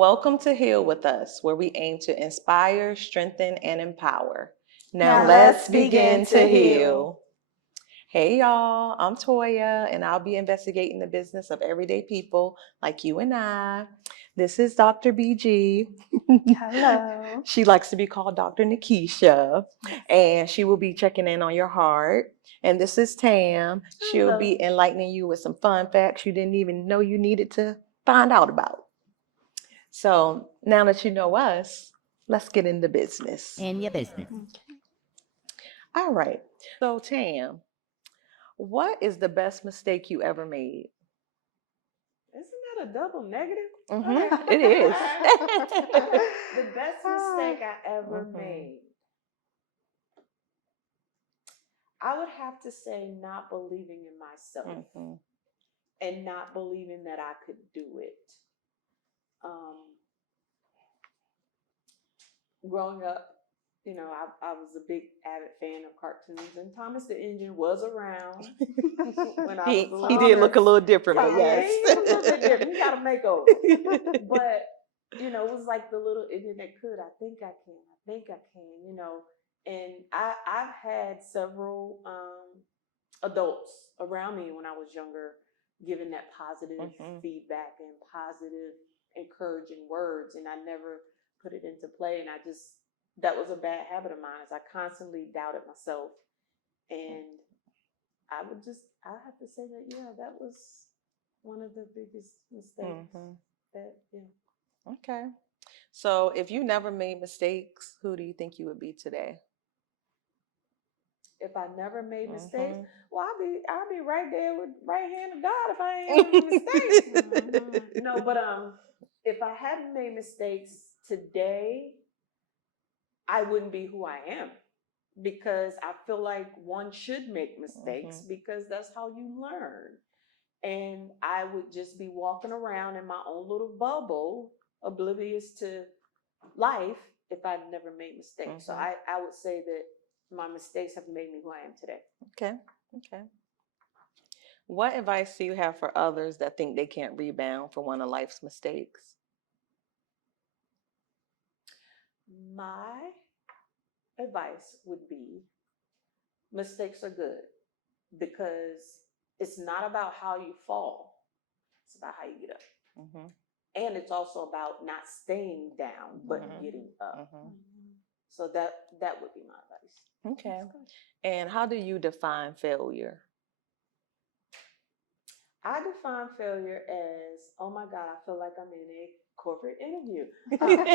Welcome to Heal with Us, where we aim to inspire, strengthen, and empower. Now Now let's let's begin begin to to heal. Hey y'all, I'm Toya, and I'll be investigating the business of everyday people like you and I. This is Dr. BG. Hello. She likes to be called Dr. Nikkisha, Yes. and she will be checking in on your heart. And this is Tam. She'll Hello. be enlightening you with some fun facts you didn't even know you needed to find out about. So now that you know us, let's get into business. In your business. All right. So, Tam, what is the best mistake you ever made? Isn't that a double negative? It is. The best mistake I ever made. I would have to say not believing in myself and not believing that I could do it. Growing up, I was a big avid fan of cartoons, and Thomas the Engine was around when I was a He did look a little different, but yes. He was a little bit different. He got a makeover. But, it was like the little engine that could. I think I can. I think I can, And I've had several adults around me when I was younger giving that positive feedback and positive encouraging words, and I never put it into play. And that was a bad habit of mine, is I constantly doubted myself. And I have to say that, that was one of the biggest mistakes Okay. So if you never made mistakes, who do you think you would be today? If I never made mistakes, well, I'll be right there with right hand of God if I ain't made mistakes. No, but if I hadn't made mistakes today, I wouldn't be who I am, because I feel like one should make mistakes because that's how you learn. And I would just be walking around in my own little bubble, oblivious to life, if I'd never made mistakes. So I would say that my mistakes have made me who I am today. Okay. What advice do you have for others that think they can't rebound from one of life's mistakes? My advice would be mistakes are good, because it's not about how you fall, it's about how you get up. And it's also about not staying down, but getting up. So that would be my advice. Okay. And how do you define failure? I define failure as, oh my God, I feel like I'm in a corporate interview.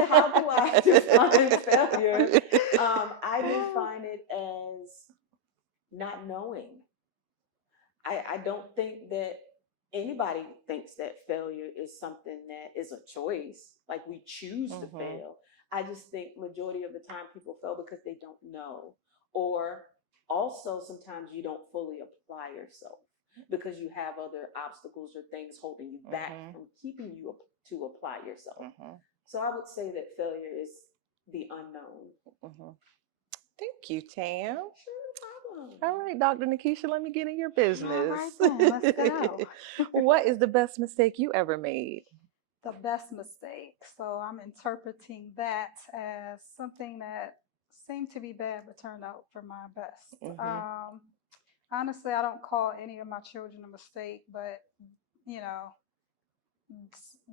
How do I define failure? I define it as not knowing. I don't think that anybody thinks that failure is something that is a choice, like we choose to fail. I just think majority of the time people fail because they don't know, or also sometimes you don't fully apply yourself because you have other obstacles or things holding you back from keeping you to apply yourself. So I would say that failure is the unknown. Thank you, Tam. All right, Dr. Nikkisha, let me get in your business. All right, then, let's go. What is the best mistake you ever made? The best mistake. So I'm interpreting that as something that seemed to be bad but turned out for my best. Honestly, I don't call any of my children a mistake, but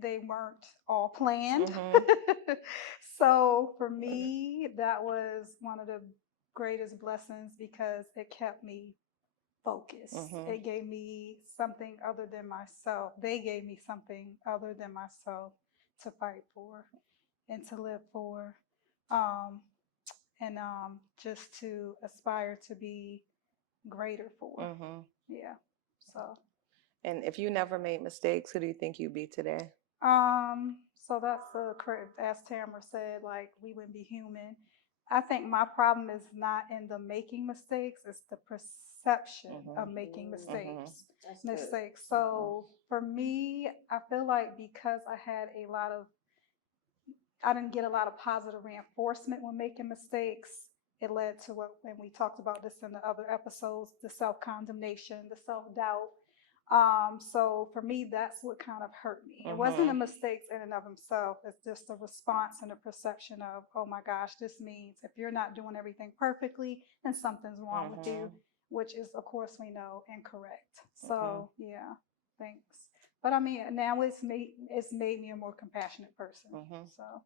they weren't all planned. So for me, that was one of the greatest blessings because it kept me focused. It gave me something other than myself. They gave me something other than myself to fight for and to live for, and just to aspire to be greater for. Yeah. So. And if you never made mistakes, who do you think you'd be today? So that's as Tamara said, like we wouldn't be human. I think my problem is not in the making mistakes, it's the perception of making mistakes. So for me, I feel like because I didn't get a lot of positive reinforcement when making mistakes, it led to and we talked about this in the other episodes, the self-condemnation, the self-doubt. So for me, that's what kind of hurt me. It wasn't the mistakes in and of themselves. It's just the response and the perception of, oh my gosh, this means if you're not doing everything perfectly, then something's wrong with you, which is, of course, we know incorrect. So yeah, thanks. But I mean, now it's made me a more compassionate person. So.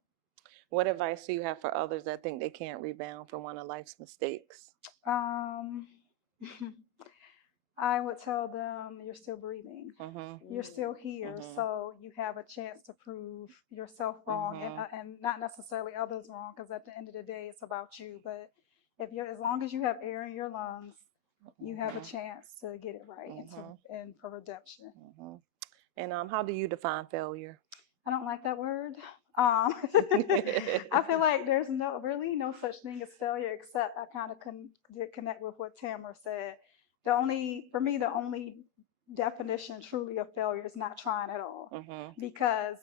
What advice do you have for others that think they can't rebound from one of life's mistakes? I would tell them you're still breathing. You're still here, so you have a chance to prove yourself wrong, and not necessarily others wrong, because at the end of the day, it's about you. But as long as you have air in your lungs, you have a chance to get it right and for redemption. And how do you define failure? I don't like that word. I feel like there's really no such thing as failure, except I kind of did connect with what Tamara said. For me, the only definition truly of failure is not trying at all. Because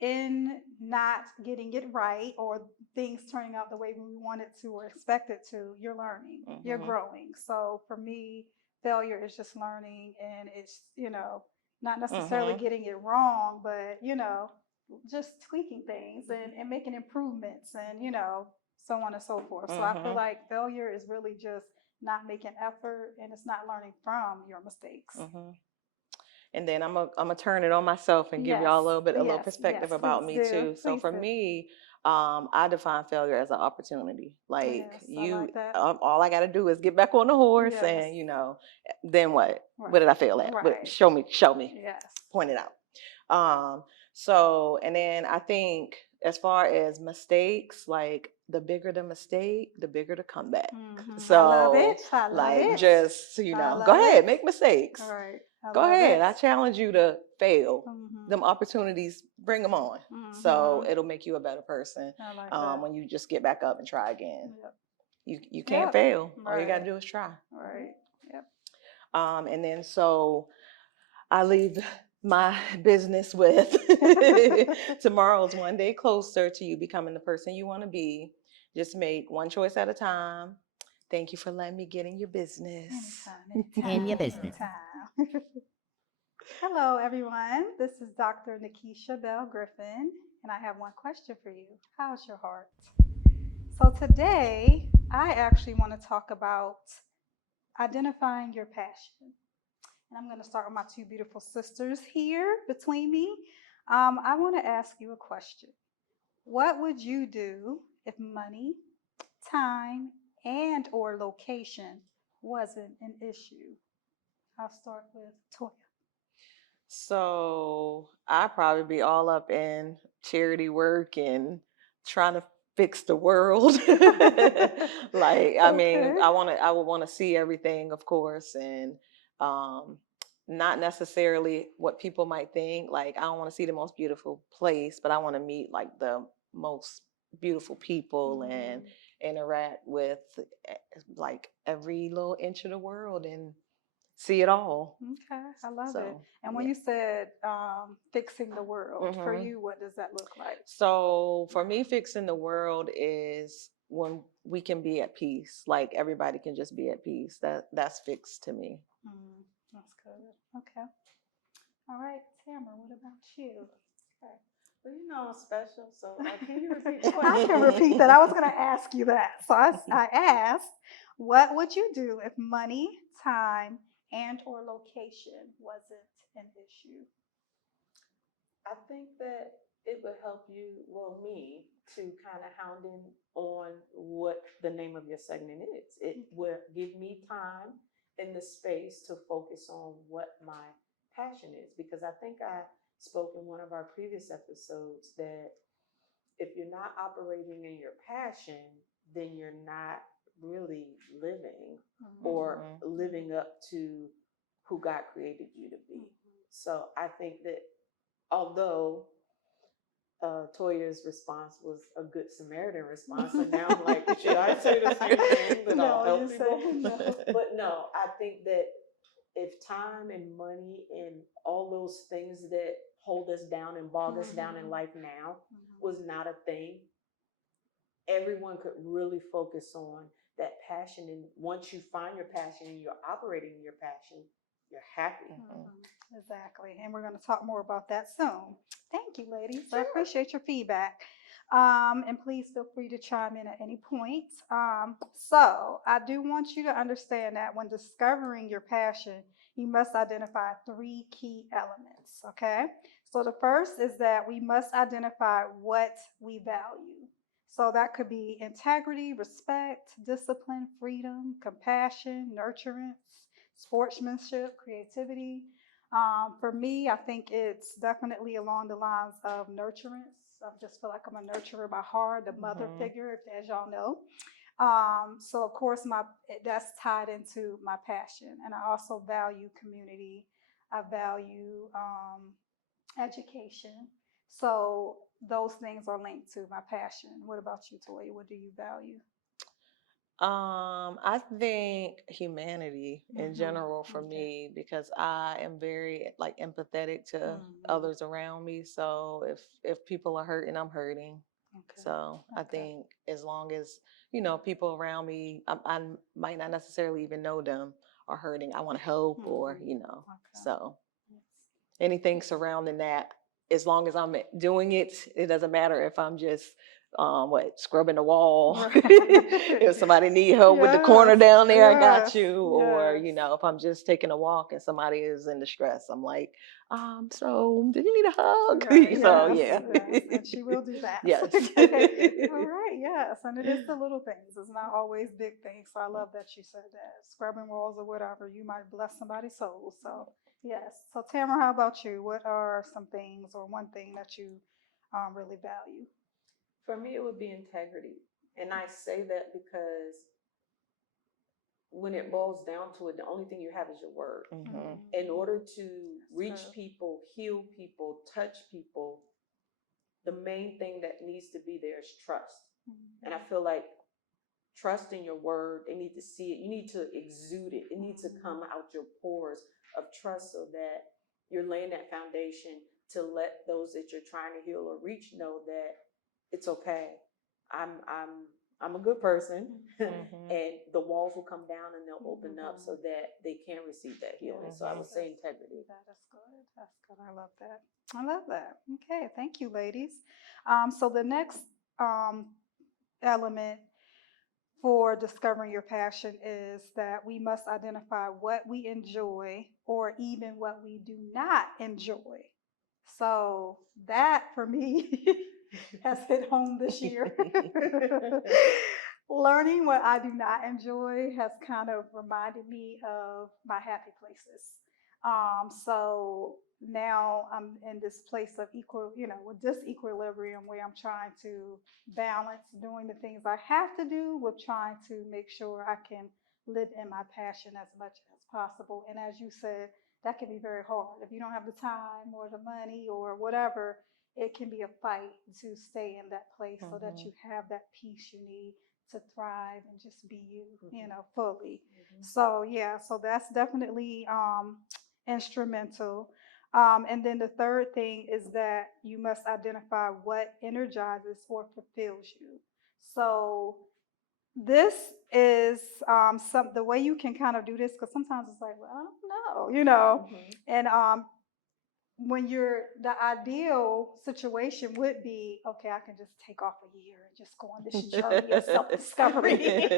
in not getting it right, or things turning out the way we want it to or expect it to, you're learning, you're growing. So for me, failure is just learning, and it's, not necessarily getting it wrong, but, just tweaking things and making improvements, and, so on and so forth. So I feel like failure is really just not making effort, and it's not learning from your mistakes. And then I'm gonna turn it on myself and give y'all a little perspective about me too. So for me, I define failure as an opportunity. Like all I got to do is get back on the horse, and then what? Right. What did I fail at? Right. But show me. Yes. Point it out. So, and then I think as far as mistakes, like the bigger the mistake, the bigger the comeback. So, I love it. Just go ahead, make mistakes. All right. Go ahead. I challenge you to fail. Them opportunities, bring them on. So it'll make you a better person when you just get back up and try again. You can't fail. Right. All you got to do is try. Right. Yep. And then so I leave my business with tomorrow's one day closer to you becoming the person you want to be. Just make one choice at a time. Thank you for letting me get in your business. Anytime. In your business. Hello, everyone. This is Dr. Nikkisha Bell-Griffin, and I have one question for you. How's your heart? So today, I actually want to talk about identifying your passion. And I'm going to start with my two beautiful sisters here between me. I want to ask you a question. What would you do if money, time, and or location wasn't an issue? I'll start with Toya. So I'd probably be all up in charity work and trying to fix the world. I mean, I would want to see everything, of course, and not necessarily what people might think. Like, I don't want to see the most beautiful place, but I want to meet like the most beautiful people and interact with like every little inch of the world and see it all. Okay, I love it. And when you said fixing the world, for you, what does that look like? So for me, fixing the world is when we can be at peace. Like everybody can just be at peace. That's fixed to me. That's good. Okay. All right, Tamara, what about you? Okay. Well, I'm special, so can you repeat the question? I can repeat that. I was going to ask you that. So I asked, what would you do if money, time, and or location wasn't an issue? I think that it would help you, me, to kind of hound in on what the name of your segment is. It will give me time and the space to focus on what my passion is, because I think I spoke in one of our previous episodes that if you're not operating in your passion, then you're not really living or living up to who God created you to be. So I think that although Toya's response was a good Samaritan response, and now I'm like, should I say the same thing that I'll help people? No. But no, I think that if time and money and all those things that hold us down and bog us down in life now was not a thing, everyone could really focus on that passion. And once you find your passion and you're operating in your passion, you're happy. Exactly. And we're going to talk more about that soon. Thank you, ladies. I Sure. appreciate your feedback. And please feel free to chime in at any point. So, I do want you to understand that when discovering your passion, you must identify 3 key elements. Okay. So, the first is that we must identify what we value. So, that could be integrity, respect, discipline, freedom, compassion, nurturance, sportsmanship, creativity. For me, I think it's definitely along the lines of nurturance. I just feel like I'm a nurturer by heart, the mother figure, as y'all know. So of course, that's tied into my passion, and I also value community. I value education. So those things are linked to my passion. What about you, Toya? What do you value? I think humanity in general for me, because I am very like empathetic to others around me. So if people are hurting, I'm hurting. So I think as long as, people around me, I might not necessarily even know them are hurting. I want to help or, so anything surrounding that, as long as I'm doing it, it doesn't matter if I'm just scrubbing the wall. If somebody need help with the corner down there, I got you. Or if I'm just taking a walk and somebody is in distress, I'm like, so did you need a hug? So yes, and she will do that. Yes. All right, yes, and it is the little things. It's not always big things. So I love that you said that. Scrubbing walls or whatever, you might bless somebody's soul. So yes. So Tamara, how about you? What are some things or one thing that you really value? For me, it would be integrity. And I say that because when it boils down to it, the only thing you have is your word. In order to reach people, heal people, touch people, the main thing that needs to be there is trust. And I feel like trust in your word, they need to see it. You need to exude it. It needs to come out your pores of trust so that you're laying that foundation to let those that you're trying to heal or reach know that it's okay. I'm a good person, and the walls will come down and they'll open up so that they can receive that healing. So I would say integrity. That is good. That's good. I love that. I love that. Okay, thank you, ladies. So the next element for discovering your passion is that we must identify what we enjoy or even what we do not enjoy. So that for me has hit home this year. Learning what I do not enjoy has kind of reminded me of my happy places. So now I'm in this place of with this equilibrium where I'm trying to balance doing the things I have to do with trying to make sure I can live in my passion as much as possible. And as you said, that can be very hard. If you don't have the time or the money or whatever, it can be a fight to stay in that place so that you have that peace you need to thrive and just be you, fully. So yeah, so that's definitely instrumental. And then the third thing is that you must identify what energizes or fulfills you. So this is the way you can kind of do this, because sometimes it's like, well, I don't know, and when the ideal situation would be, okay, I can just take off a year and just go on this journey of self-discovery.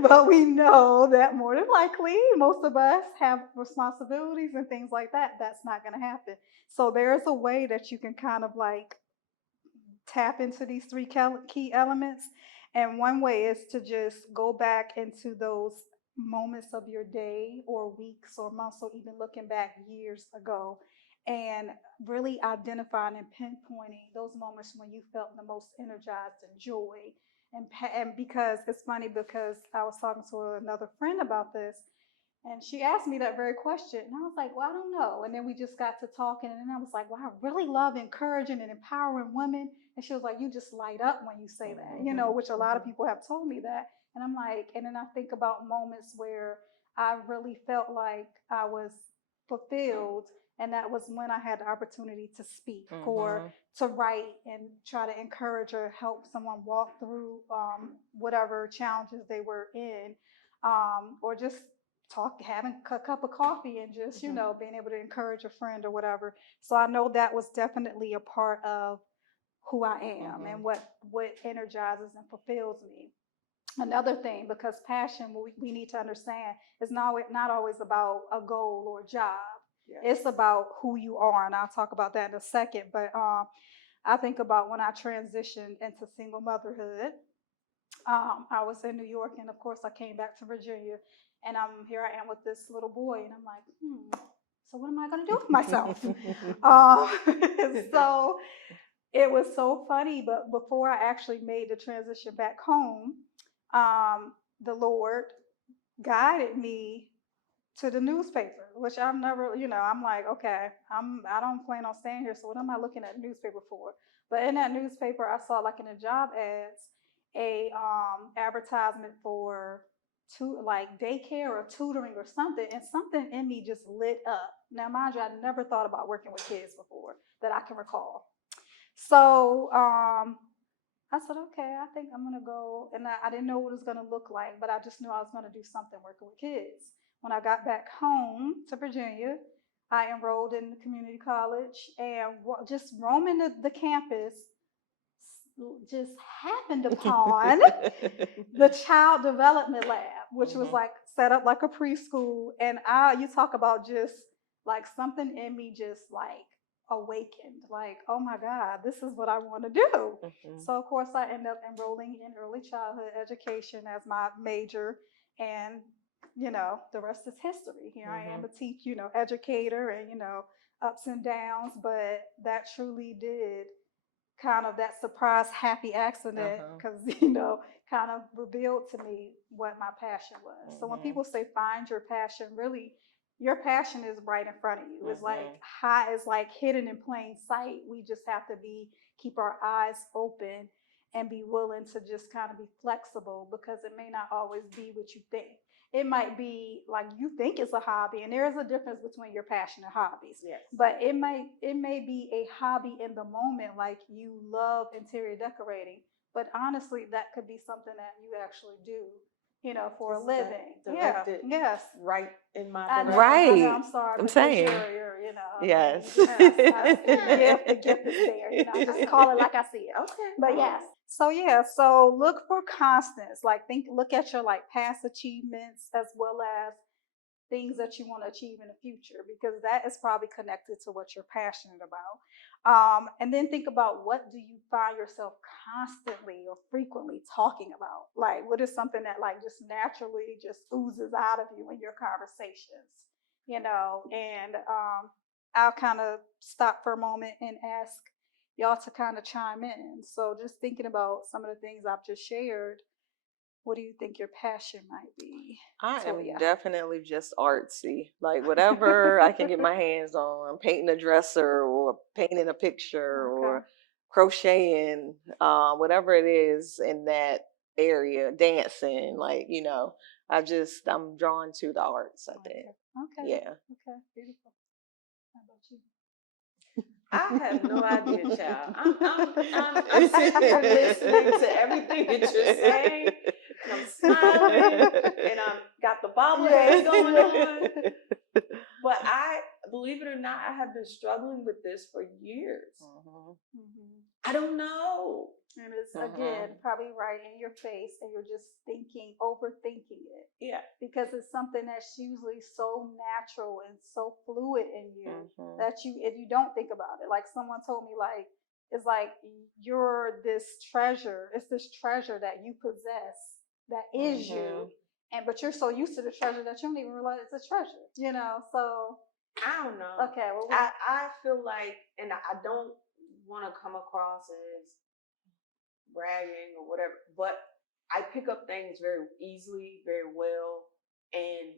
But we know that more than likely, most of us have responsibilities and things like that. That's not going to happen. So there's a way that you can kind of like tap into these 3 key elements. And one way is to just go back into those moments of your day or weeks or months or even looking back years ago and really identifying and pinpointing those moments when you felt the most energized and joy. And because it's funny, because I was talking to another friend about this, and she asked me that very question. And I was like, well, I don't know. And then we just got to talking. And then I was like, well, I really love encouraging and empowering women. And she was like, you just light up when you say that, which a lot of people have told me that. And I'm like, and then I think about moments where I really felt like I was fulfilled. And that was when I had the opportunity to speak or to write and try to encourage or help someone walk through whatever challenges they were in, or just having a cup of coffee and just, Mhm. being able to encourage a friend or whatever. So I know that was definitely a part of who I am and Mhm. what energizes and fulfills me. Another thing, because passion, we need to understand, is not always about a goal or a job. Yes. It's about who you are, and I'll talk about that in a second. But I think about when I transitioned into single motherhood. I was in New York, and of course, I came back to Virginia, and here I am with this little boy, and I'm like, so what am I going to do with myself? So it was so funny, but before I actually made the transition back home, the Lord guided me to the newspaper, which I've never, I'm like, okay, I don't plan on staying here, so what am I looking at the newspaper for? But in that newspaper, I saw like in the job ads a advertisement for like daycare or tutoring or something, and something in me just lit up. Now, mind you, I never thought about working with kids before that I can recall. So I said, okay, I think I'm gonna go, and I didn't know what it was gonna look like, but I just knew I was gonna do something working with kids. When I got back home to Virginia, I enrolled in community college and just roaming the campus, just happened upon the child development lab, which was like set up like a preschool. And you talk about just like something in me just like awakened, like, oh my God, this is what I want to do. So of course I ended up enrolling in early childhood education as my major, and the rest is history. Here I am, a teach, educator, and ups and downs, but that truly did kind of that surprise happy accident, because kind of revealed to me what my passion was. So when people say find your passion, really your passion is right in front of you. It's like it's like hidden in plain sight. We just have to keep our eyes open and be willing to just kind of be flexible, because it may not always be what you think. It might be like you think it's a hobby, and there is a difference between your passion and hobbies. Yes. But it may be a hobby in the moment, like you love interior decorating, but honestly, that could be something that you actually do, for a living. Yeah. Yes. Right in my I know. direction. I know. Right. I'm sorry, I'm because saying. you're, Yes. yes, the gift is there. I just call it like I see it. Okay. But yes. So yeah, so look for constants. Like look at your like past achievements as well as things that you want to achieve in the future, because that is probably connected to what you're passionate about. And then think about, what do you find yourself constantly or frequently talking about? Like, what is something that like just naturally just oozes out of you in your conversations? And I'll kind of stop for a moment and ask y'all to kind of chime in. So just thinking about some of the things I've just shared, what do you think your passion might be? I am Toya? definitely just artsy. Like whatever I can get my hands on, painting a dresser or painting a picture Okay. or crocheting, whatever it is in that area, dancing, like, I'm drawn to the arts, I think. Okay. Yeah. Okay. Beautiful. How about you? I have no idea, child. I'm sitting here listening to everything that you're saying, and I'm smiling, and I'm got the bobblehead going on. But believe it or not, I have been struggling with this for years. I don't know. And it's again probably right in your face, and you're just overthinking it. Yeah. Because it's something that's usually so natural and so fluid in you that if you don't think about it. Like someone told me, like, it's like you're this treasure. It's this treasure that you possess that is you. But you're so used to the treasure that you don't even realize it's a treasure. So I don't know. Okay. Well, I feel like, and I don't want to come across as bragging or whatever, but I pick up things very easily, very well, and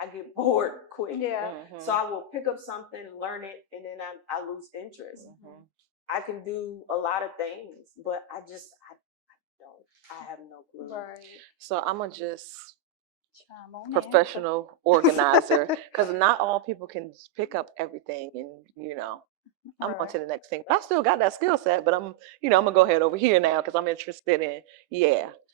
I get bored quick. Yeah. So I will pick up something, learn it, and then I lose interest. I can do a lot of things, but I don't. I have no clue. Right. So I'm going to just chime on professional organizer, because not all people can pick up everything, and I'm on to the next thing. But I still got that skill set, but I'm gonna go ahead over here now because I'm interested in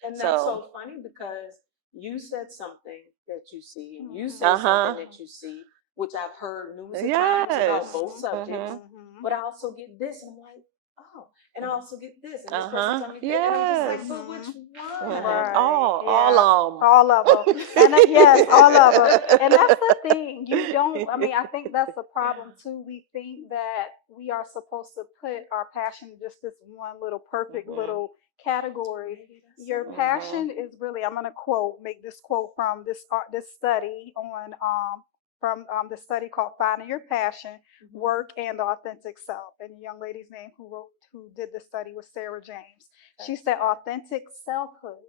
And that's so funny because you said something that you see, and you Mhm. said something Uh-huh. that you see, which I've heard numerous of times about Yes. both subjects. Mhm. But I also get this, and I'm like, oh, and I also get this, and this person Uh-huh. told me this, and I'm just like, Yes. but which one? Right. All Yeah. of them. All of them. And yes, all of them. And that's the thing. You don't, I mean, I think that's the problem too. We think that we are supposed to put our passion in just this one little perfect little category. Maybe that's Your it. passion is really, I'm going to make this quote from this study on, the study called Finding Your Passion, Work and the Authentic Self. And the young lady's name who did the study was Sarah James. She said authentic selfhood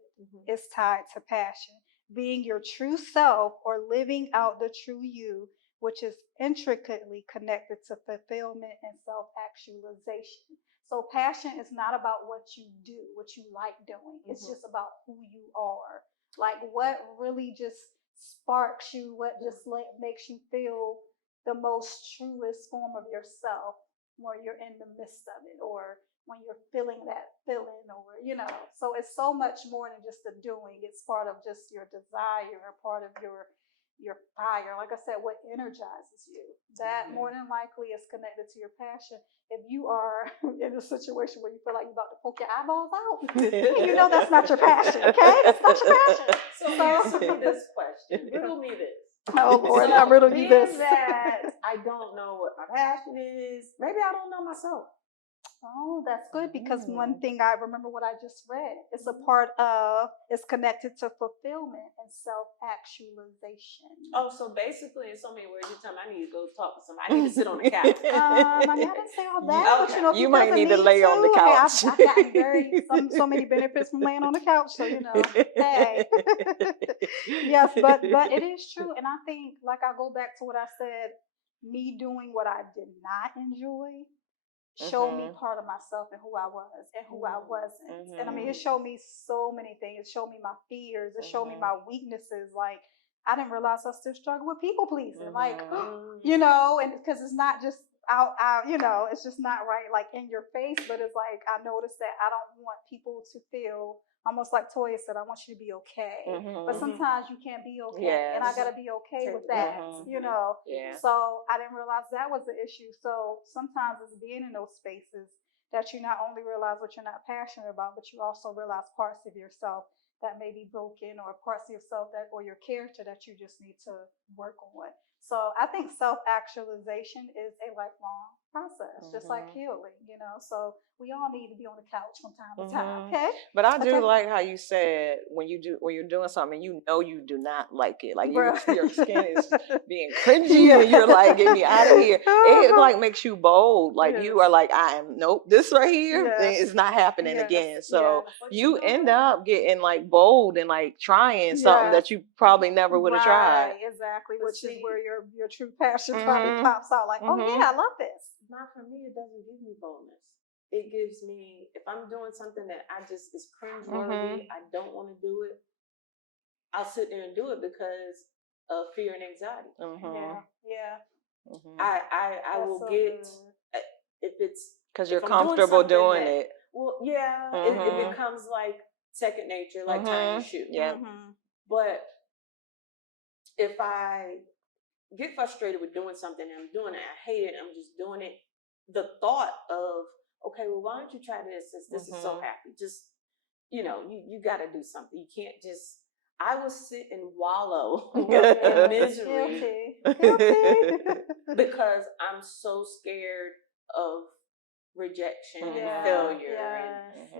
is tied to passion, being your true self or living out the true you, which is intricately connected to fulfillment and self-actualization. So passion is not about what you do, what you like doing. It's just about who you are. Like what really just sparks you, what just makes you feel the most truest form of yourself when you're in the midst of it, or when you're feeling that feeling, or so it's so much more than just the doing. It's part of just your desire, a part of your fire. Like I said, what energizes you, that more than likely is connected to your passion. If you are in a situation where you feel like you're about to poke your eyeballs out, that's not your passion. Okay, that's not your passion. So answer me this question. Riddle me this. Oh Lord, So I riddle you this. being that I don't know what my passion is, maybe I don't know myself. Oh, that's good, because one thing I remember what I just read. It's a part of, it's connected to fulfillment and self-actualization. Oh, so basically, in so many words, you're telling me I need to go talk to somebody. I need to sit on the couch. I mean, I didn't say all that, but Okay. if You you might doesn't need to need lay on the I mean, couch. I've gotten so many benefits from laying on the couch. So hey, yes, but it is true, and I think, like, I go back to what I said. Me doing what I did not enjoy showed me part of myself and who I was and who I wasn't. And I mean, it showed me so many things. It showed me my fears. It showed me my weaknesses. Like, I didn't realize I still struggle with people pleasing. Like, and because it's not just out, it's just not right, like in your face, but it's like, I noticed that I don't want people to feel almost like Toya said, I want you to be okay. But sometimes you can't be okay. And I got to be okay with that, Yeah. So I didn't realize that was the issue. So sometimes it's being in those spaces that you not only realize what you're not passionate about, but you also realize parts of yourself that may be broken, or parts of yourself that, or your character that you just need to work on. So I think self-actualization is a lifelong process, just like healing, So we all need to be on the couch from time to time. Okay. But I do Okay. like how you said when you're doing something, you do not like it. Like your Right. skin is being cringy and you're like, get me out of here. It like makes you bold. Like you are like, nope, this right here is not happening again. So you end up getting like bold and like trying something that you probably never would have tried. Exactly, which is where your true passion probably pops out. Like, oh yeah, I love this. Not for me, it doesn't give me boldness. It gives me, if I'm doing something that I just is cringeworthy, I don't want to do it, I'll sit there and do it because of fear and anxiety. Yeah. I will so get good. If it's because if you're I'm comfortable doing that, it. Well, yeah, it becomes like second nature, like tying your shoe. Yeah. But if I get frustrated with doing something and I'm doing it, I hate it, I'm just doing it, the thought of, okay, well, why don't you try this since this is so happy? Just, you got to do something. You can't just, I will sit and wallow in misery Guilty. because I'm so scared of rejection and failure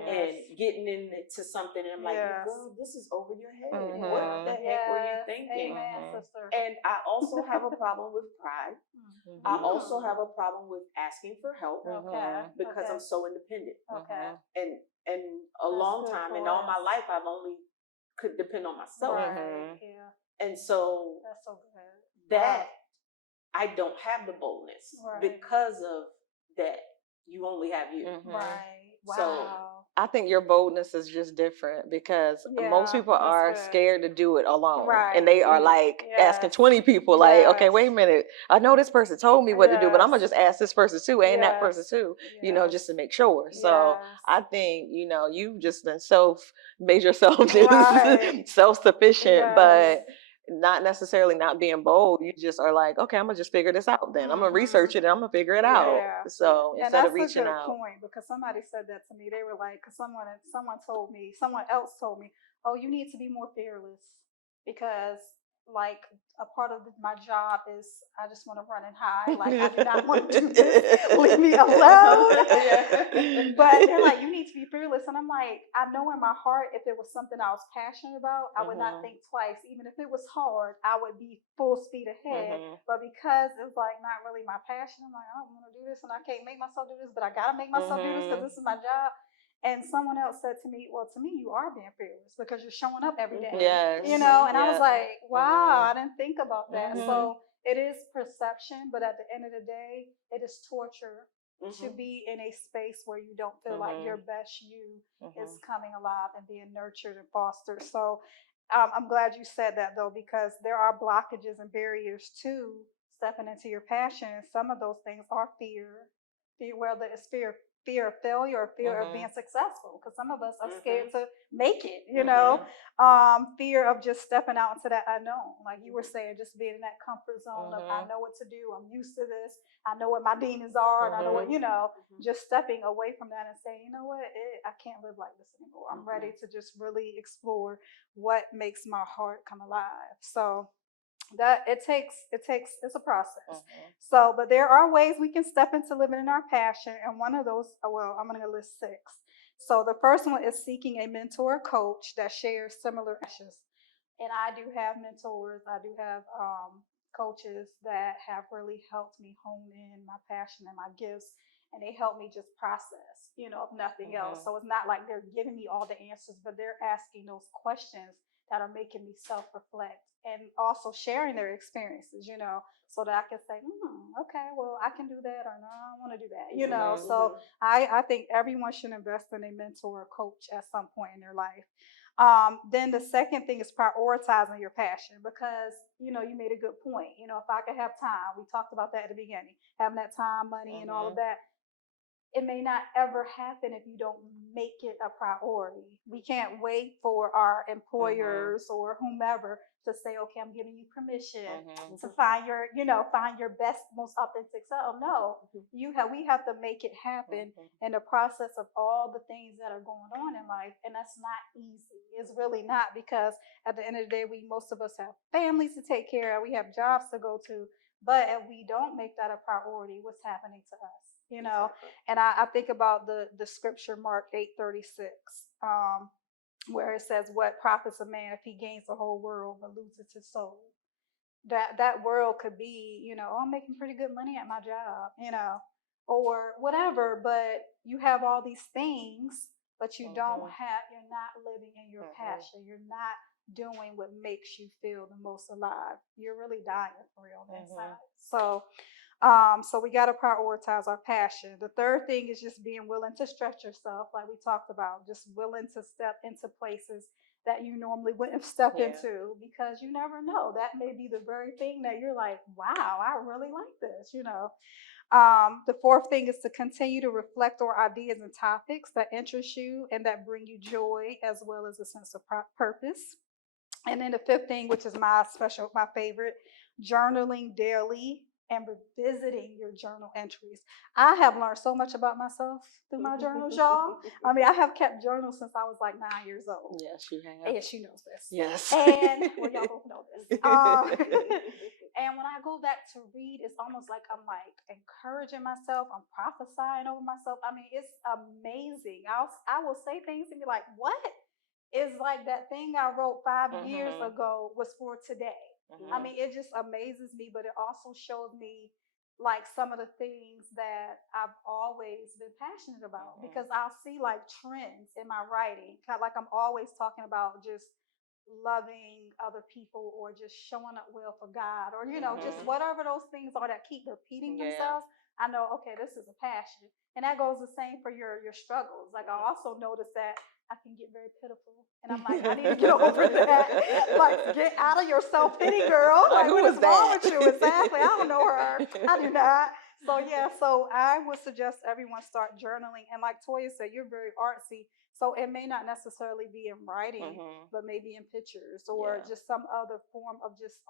and getting into something, and I'm like, girl, this is over your head. What the heck were you thinking? Amen, sister. And I also have a problem with pride. I also have a problem with asking for help because I'm so independent. And a long time, and all my life, I've only could depend on myself. And so that's so good. That I don't have the boldness because of that. You only have you. Right. Wow. So I think your boldness is just different because most Yeah, people that's are good. scared to do it alone. Right. And they are Mhm. like asking Yes. 20 people, like, okay, wait a Yes. minute. I know this person told me what to do, but I'm Yes. going to just ask this person too, and that person Yes. too, Yes. just to make sure. So Yes. I think, you just been made yourself Right. just self-sufficient, Yes. but not necessarily not being bold. You just are like, okay, I'm going to just figure this out then. I'm going to Mhm. research it and I'm going to figure it out. Yeah. So And instead of that's a reaching good out. point because somebody said that to me. They were like, because someone else told me, oh, you need to be more fearless because like a part of my job is I just want to run and hide. Like I do not want to do this. Leave me alone. But they're like, you need to be fearless. And I'm like, I know in my heart, if it was something I was passionate about, I would not think twice. Even if it was hard, I would be full speed ahead. But because it's like not really my passion, I'm like, I don't want to do this and I can't make myself do this, but I got to make myself do this because this is my job. And someone else said to me, well, to me, you are being fearless because you're showing up every day. Yes. And I was Yeah. like, wow, I didn't think about that. Mhm. So it is perception, but at the end of the day, it is torture to be in a space where you don't feel like your best you is coming alive and being nurtured and fostered. So I'm glad you said that though, because there are blockages and barriers to stepping into your passion. And some of those things are whether it's fear of failure or fear of being successful. Because some of us are scared to make it, fear of just stepping out into that unknown. Like you were saying, just being in that comfort zone of I know what to do, I'm used to this, I know what my demons are, and I know what, just stepping away from that and saying, you know what, I can't live like this anymore. I'm ready to just really explore what makes my heart come alive. So that it's a process. So but there are ways we can step into living in our passion, and one of those, well, I'm going to list 6. So the first one is seeking a mentor or coach that shares similar passions. And I do have mentors, I do have coaches that have really helped me hone in my passion and my gifts, and they help me just process, if nothing else. So it's not like they're giving me all the answers, but they're asking those questions that are making me self-reflect and also sharing their experiences, so that I can say, okay, well, I can do that, or no, I want to do that. So I think everyone should invest in a mentor or coach at some point in their life. Then the second thing is prioritizing your passion because, you made a good point. If I could have time, we talked about that at the beginning, having that time, money, and all of that, it may not ever happen if you don't make it a priority. We can't wait for our employers or whomever to say, okay, I'm giving you permission to find your best, most authentic self. No, we have to make it happen in the process of all the things that are going on in life. And that's not easy. It's really not, because at the end of the day, most of us have families to take care of. We have jobs to go to. But if we don't make that a priority, what's happening to us? And I think about the scripture Mark 8:36, where it says, what profits a man if he gains the whole world but loses his soul? That world could be, oh, I'm making pretty good money at my job, or whatever, but you have all these things, but you're not living in your passion. You're not doing what makes you feel the most alive. You're really dying for real on the inside. So we got to prioritize our passion. The third thing is just being willing to stretch yourself, like we talked about, just willing to step into places that you normally wouldn't step into, because you never know. That may be the very thing that you're like, wow, I really like this. The fourth thing is to continue to reflect on ideas and topics that interest you and that bring you joy, as well as a sense of purpose. And then the fifth thing, which is my favorite, journaling daily and revisiting your journal entries. I have learned so much about myself through my journals, y'all. I mean, I have kept journals since I was like 9 years old. Yes, you have. And she knows this. Yes. And well, y'all both know this. And when I go back to read, it's almost like I'm like encouraging myself. I'm prophesying over myself. I mean, it's amazing. I will say things and be like, what? It's like that thing I wrote 5 years ago was for today. I mean, it just amazes me, but it also shows me like some of the things that I've always been passionate about, because I'll see like trends in my writing. Kind of like I'm always talking about just loving other people or just showing up well for God, or just whatever those things are that keep repeating themselves. I know, okay, this is a passion. And that goes the same for your struggles. Like I also noticed that I can get very pitiful. And I'm like, I need to get over that. Like, get out of your self-pity, girl. Like, what is wrong with you? Exactly. I don't know her. I do not. So yeah, so I would suggest everyone start journaling. And like Toya said, you're very artsy. So it may not necessarily be in writing, but maybe in pictures or just some other form of just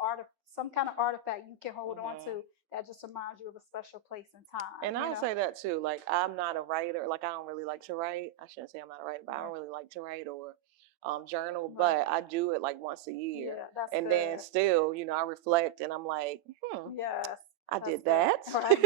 some kind of artifact you can hold on to that just reminds you of a special place and time. And I'll say that too. Like, I'm not a writer. Like, I don't really like to write. I shouldn't say I'm not a writer, but I don't really like to write or journal. But I do it like once a year. Yeah, that's and good. then still, I reflect and I'm like, yes. I did that. Right.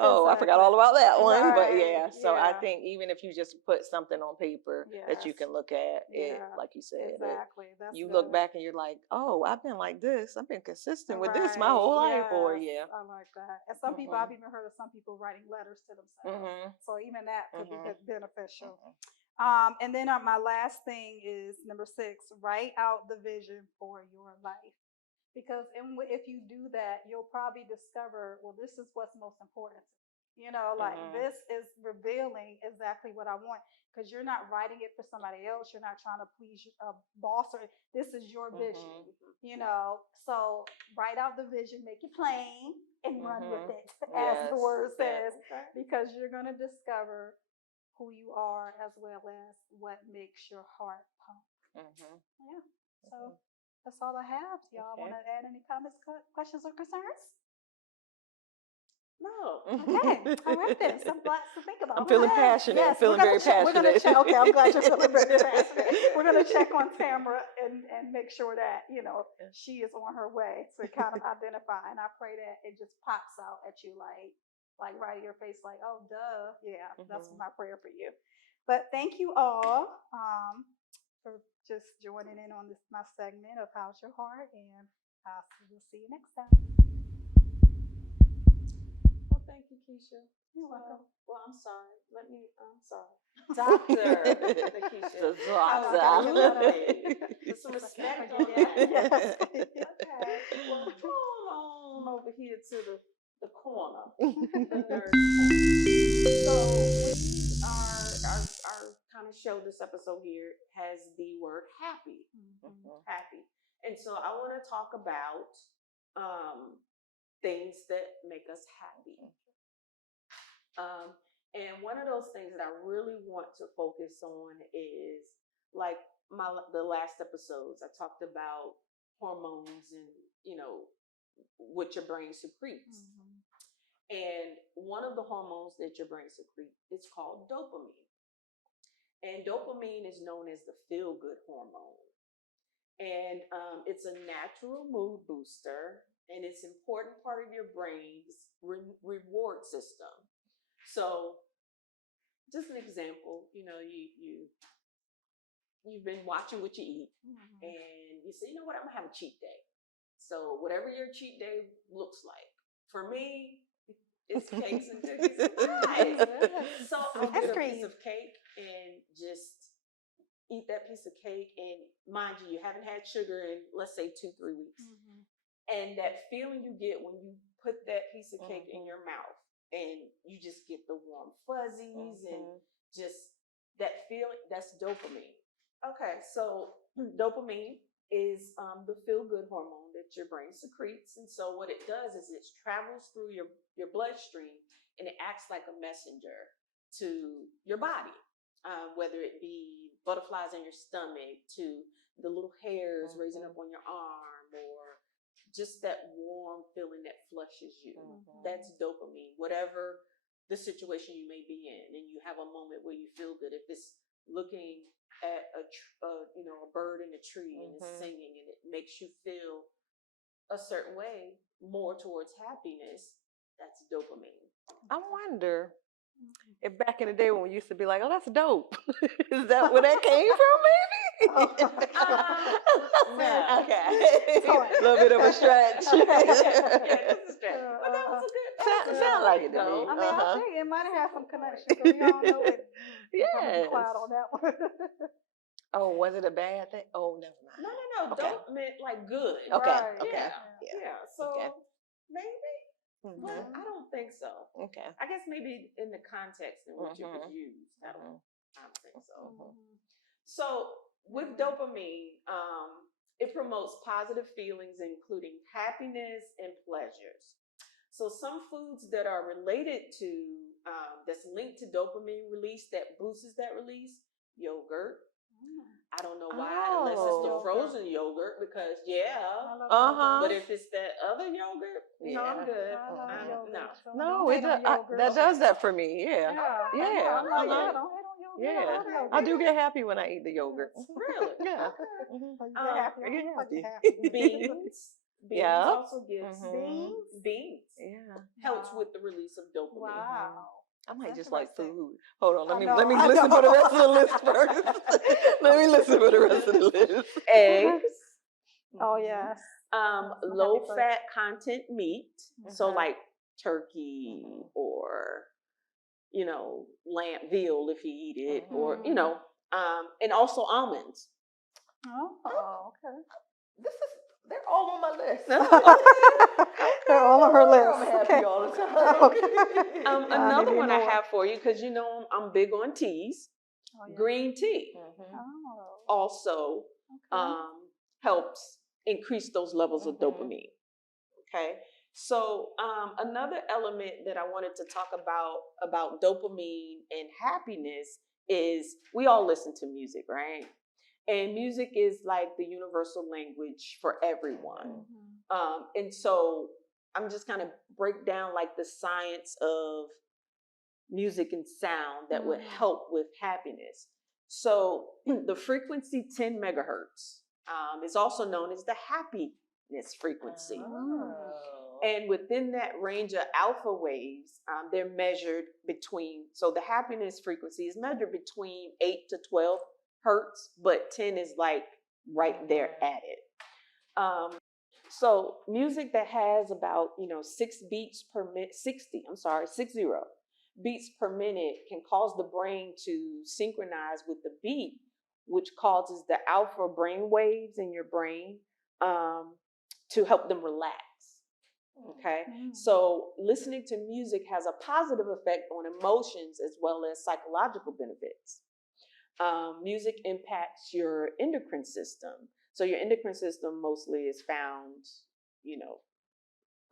Oh, I forgot all about that one. Right. But yeah, so I think even if you just put something on paper that you can look at, it, like you said, exactly. you look back and you're like, oh, I've been like this. I've been consistent with this my whole life. Or I like that. And some people, I've even heard of some people writing letters to themselves. So even that could be beneficial. And then my last thing is number 6, write out the vision for your life. Because if you do that, you'll probably discover, well, this is what's most important. Like this is revealing exactly what I want. Because you're not writing it for somebody else. You're not trying to please a boss, or this is your vision. So write out the vision, make it plain, and run with it, as the word says. Because you're going to discover who you are as well as what makes your heart pump. Yeah. So that's all I have. Y'all want to add any comments, questions, or concerns? No. Okay. All right then. Some thoughts to think about. I'm feeling passionate. Yes, feeling very passionate. We're going to check. Okay, I'm glad you're feeling very passionate. We're going to check on Tamara and make sure that, she is on her way to kind of identify. And I pray that it just pops out at you like right in your face, like, oh, duh. Yeah, that's my prayer for you. But thank you all for just joining in on my segment of How's Your Heart, and we'll see you next time. Well, thank you, Keisha. You're welcome. Well, I'm sorry. I'm sorry. Dr. Nikkisha. Put some respect on that. Yes. Okay. Well, come on over here to the corner, the nerd corner. So our kind of show this episode here has the word happy. Happy. And so I want to talk about things that make us happy. And one of those things that I really want to focus on is like the last episodes. I talked about hormones and what your brain secretes. And one of the hormones that your brain secretes is called dopamine. And dopamine is known as the feel-good hormone. And it's a natural mood booster, and it's an important part of your brain's reward system. So, just an example, you've been watching what you eat, and you say, you know what, I'm gonna have a cheat day. So whatever your cheat day looks like, for me, it's cakes and cookies and pies. So I'll get a piece of cake and just eat that piece of cake, and mind you, you haven't had sugar in, let's say, 2-3 weeks. And that feeling you get when you put that piece of cake in your mouth, and you just get the warm fuzzies and just that feeling, that's dopamine. Okay, so dopamine is the feel-good hormone that your brain secretes. And so what it does is it travels through your bloodstream, and it acts like a messenger to your body, whether it be butterflies in your stomach, to the little hairs raising up on your arm, or just that warm feeling that flushes you. That's dopamine. Whatever the situation you may be in, and you have a moment where you feel good. If it's looking at a bird in a tree and it's singing, and it makes you feel a certain way, more towards happiness, that's dopamine. I wonder if back in the day when we used to be like, oh, that's dope. Is that where that came from, maybe? No. Okay. A little bit of a stretch. Yeah, that's a stretch. But that was a good Sound like it to me. I mean, I think it might have had some connection, because we all know it. Yes. Quiet on that one. Oh, was it a bad thing? Oh, never mind. No. Okay. Dope meant like good. Okay. Right. Okay. Yeah. So maybe. Well, I don't think so. Okay. I guess maybe in the context in which it was used. I don't think so. So with dopamine, it promotes positive feelings, including happiness and pleasures. So some foods that are related to, that's linked to dopamine release that boosts that release, yogurt. I don't know why, unless it's the frozen yogurt, because but if it's that other yogurt, no, I'm good. That does that for me. Yeah. Yeah. Yeah. I do get happy when I eat the yogurt. Really? Yeah. Beans. Beans also gives beans. Yeah. Helps with the release of dopamine. Wow. I might just like food. Hold on, let me I listen know. for the rest of the list first. Let me listen for the rest of the list. Eggs. Oh yes. Low fat content meat. So like turkey or lamb veal if you eat it, or and also almonds. Oh, okay. They're all on my list. They're all on her list. I'm happy all the time. Another one I have for you, because I'm big on teas. Oh, yeah. Green tea also helps increase those levels of dopamine. Okay. So another element that I wanted to talk about dopamine and happiness is we all listen to music, right? And music is like the universal language for everyone. And so I'm just kind of break down like the science of music and sound that would help with happiness. So the frequency 10 megahertz is also known as the happiness frequency. And within that range of alpha waves, they're measured between, so the happiness frequency is measured between 8 to 12 hertz, but 10 is like right there at it. So music that has about 60 beats per minute can cause the brain to synchronize with the beat, which causes the alpha brain waves in your brain to help them relax. Okay, so listening to music has a positive effect on emotions as well as psychological benefits. Music impacts your endocrine system. So your endocrine system mostly is found,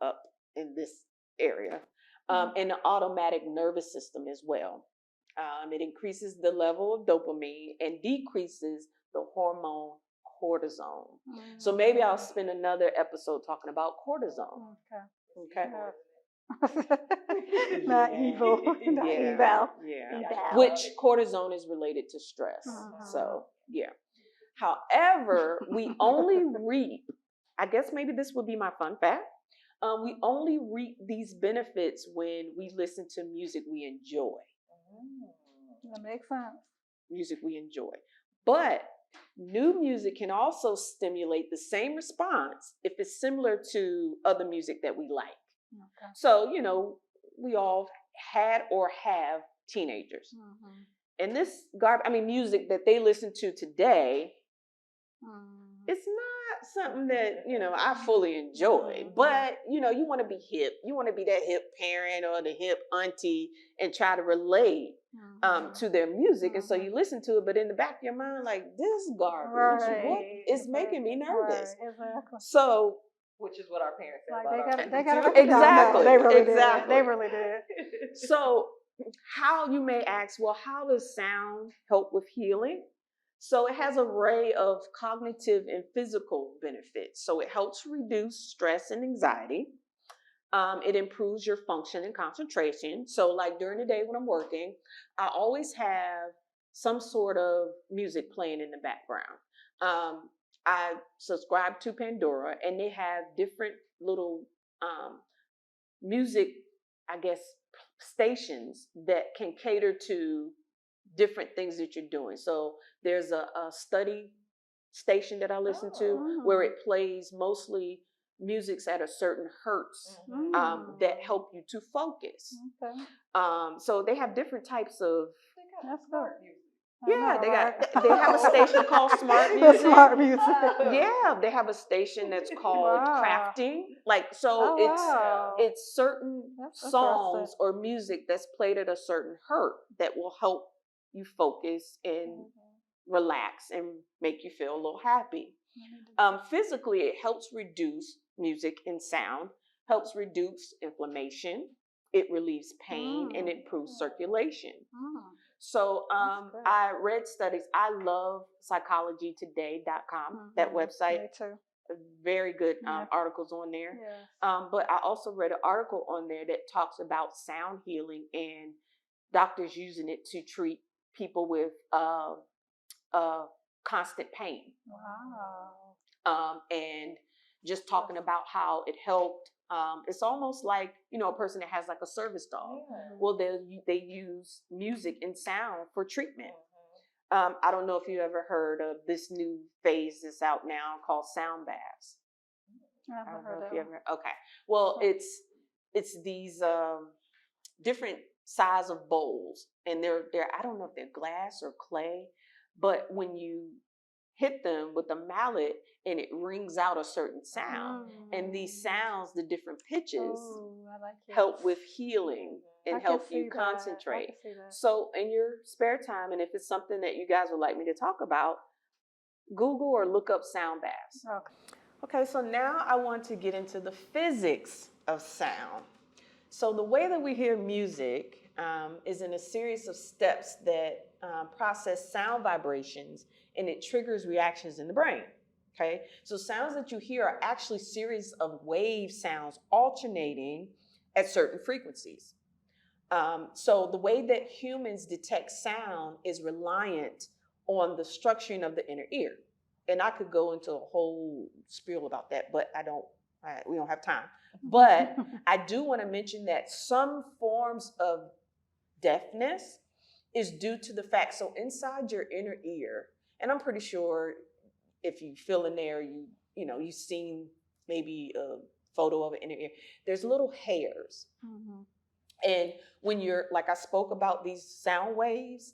up in this area, and the automatic nervous system as well. It increases the level of dopamine and decreases the hormone cortisol. So maybe I'll spend another episode talking about cortisol. Okay. Not evil. Not eval. Yeah. Which cortisone is related to stress. So yeah. However, we only reap, I guess maybe this would be my fun fact. We only reap these benefits when we listen to music we enjoy. That makes sense. Music we enjoy. But new music can also stimulate the same response if it's similar to other music that we like. Okay. So, we all had or have teenagers. And this music that they listen to today, it's not something that, I fully enjoy. But, you want to be hip. You want to be that hip parent or the hip auntie and try to relate to their music. And so you listen to it, but in the back of your mind, like, this garbage, what is making me nervous? Exactly. So, which is what our parents said like they about got exactly. They really exactly. did. They really did. So, how you may ask, well, how does sound help with healing? So it has an array of cognitive and physical benefits. So it helps reduce stress and anxiety. It improves your function and concentration. So like during the day when I'm working, I always have some sort of music playing in the background. I subscribe to Pandora, and they have different little music, I guess, stations that can cater to different things that you're doing. So there's a study station that I listen to where it plays mostly musics at a certain hertz that help you to focus. Okay. So they have different types of Yeah, know, right? they have a station called Smart The Music. smart music. Yeah, they have a station that's called Wow. Crafting. Like, so Oh, wow. it's certain That's songs interesting. or music that's played at a certain hertz that will help you focus and relax and make you feel a little happy. Physically, it helps reduce music and sound, helps reduce inflammation, it relieves pain, and improves circulation. So I read studies. I love psychologytoday.com, that website. Me too. Very good Yeah. articles on there. Yes. But I also read an article on there that talks about sound healing and doctors using it to treat people with constant pain. Wow. And just talking about how it helped. It's almost like, a person that has like a service dog. Well, they use music and sound for treatment. I don't know if you ever heard of this new phase that's out now called sound baths. I don't heard know if that you one. ever. Okay. Well, it's these different size of bowls, and they're I don't know if they're glass or clay, but when you hit them with a mallet and it rings out a certain sound, and these sounds, the different pitches, I like it. help with healing and I can help see you that. concentrate. I can see that. So in your spare time, and if it's something that you guys would like me to talk about, Google or look up sound baths. Okay, so now I want to get into the physics of sound. So the way that we hear music is in a series of steps that process sound vibrations, and it triggers reactions in the brain. Okay, so sounds that you hear are actually series of wave sounds alternating at certain frequencies. So the way that humans detect sound is reliant on the structuring of the inner ear. And I could go into a whole spiel about that, but we don't have time. But I do want to mention that some forms of deafness is due to the fact, so inside your inner ear, and I'm pretty sure if you feel in there, you've seen maybe a photo of an inner ear, there's little hairs. And when like I spoke about these sound waves,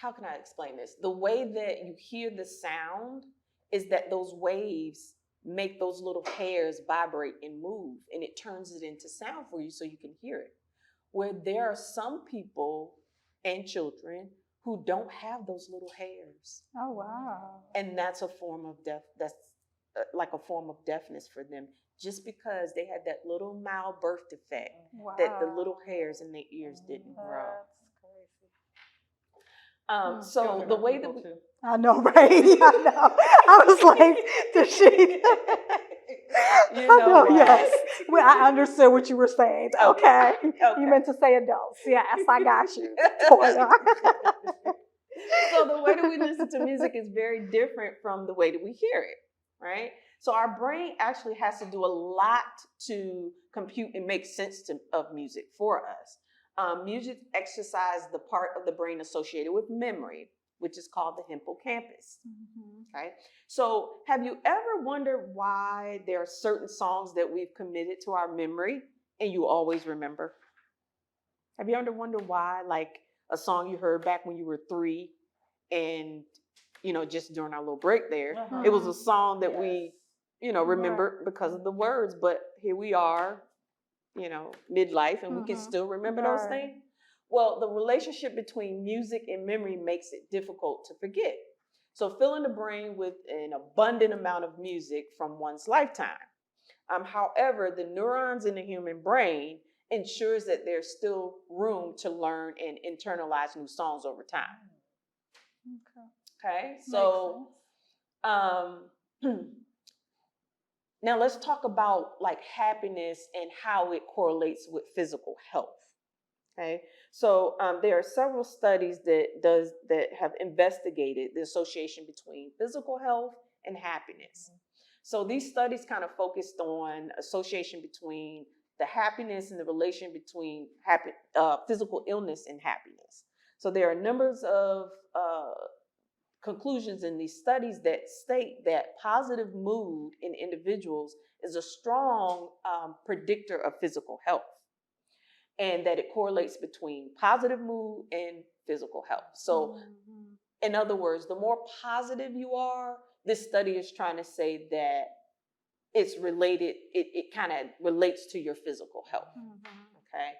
how can I explain this? The way that you hear the sound is that those waves make those little hairs vibrate and move, and it turns it into sound for you so you can hear it. Where there are some people and children who don't have those little hairs. Oh, wow. And that's a form of that's like a form of deafness for them, just because they had that little mild birth defect that the little hairs in their ears didn't grow. That's crazy. So the way that I know, right? I know. I was like, did she? Yes. Well, I understood what you were saying. Okay. You meant to say adults. Yes, I got you. Toya. So the way that we listen to music is very different from the way that we hear it, right? So our brain actually has to do a lot to compute and make sense of music for us. Music exercises the part of the brain associated with memory, which is called the hippocampus. Okay. So have you ever wondered why there are certain songs that we've committed to our memory and you always remember? Have you ever wondered why, like a song you heard back when you were 3 and, just during our little break there, it was a song that we, remember because of the words, but here we are, midlife, and we can still remember those things. Well, the relationship between music and memory makes it difficult to forget. So filling the brain with an abundant amount of music from one's lifetime. However, the neurons in the human brain ensures that there's still room to learn and internalize new songs over time. Okay. So now let's talk about like happiness and how it correlates with physical health. Okay, so there are several studies that have investigated the association between physical health and happiness. So these studies kind of focused on association between the happiness and the relation between physical illness and happiness. So there are numbers of conclusions in these studies that state that positive mood in individuals is a strong predictor of physical health. and that it correlates between positive mood and physical health. So in other words, the more positive you are, this study is trying to say that it's related, it kind of relates to your physical health. Okay.